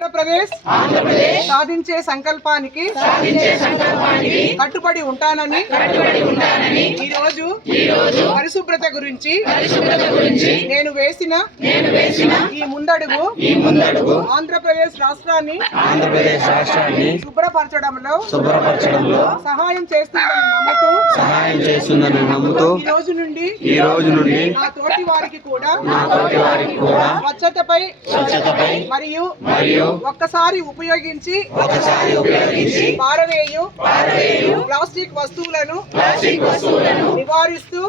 ఆంధ్రప్రదేశ్ సాధించే సంకల్పానికి కట్టుబడి ఉంటానని ఈ రోజు పరిశుభ్రత గురించి నేను వేసిన ఈ ముందడుగు ఆంధ్రప్రదేశ్ రాష్ట్రాన్ని శుభ్రపరచడంలో సహాయం చేస్తుందని నమ్ముతూ ఈ రోజు నుండి నా తోటి వారికి కూడా స్వచ్ఛతపై మరియు ఒక్కసారి ఉపయోగించి పారవేయు ప్లాస్టిక్ వస్తువులను నివారిస్తూ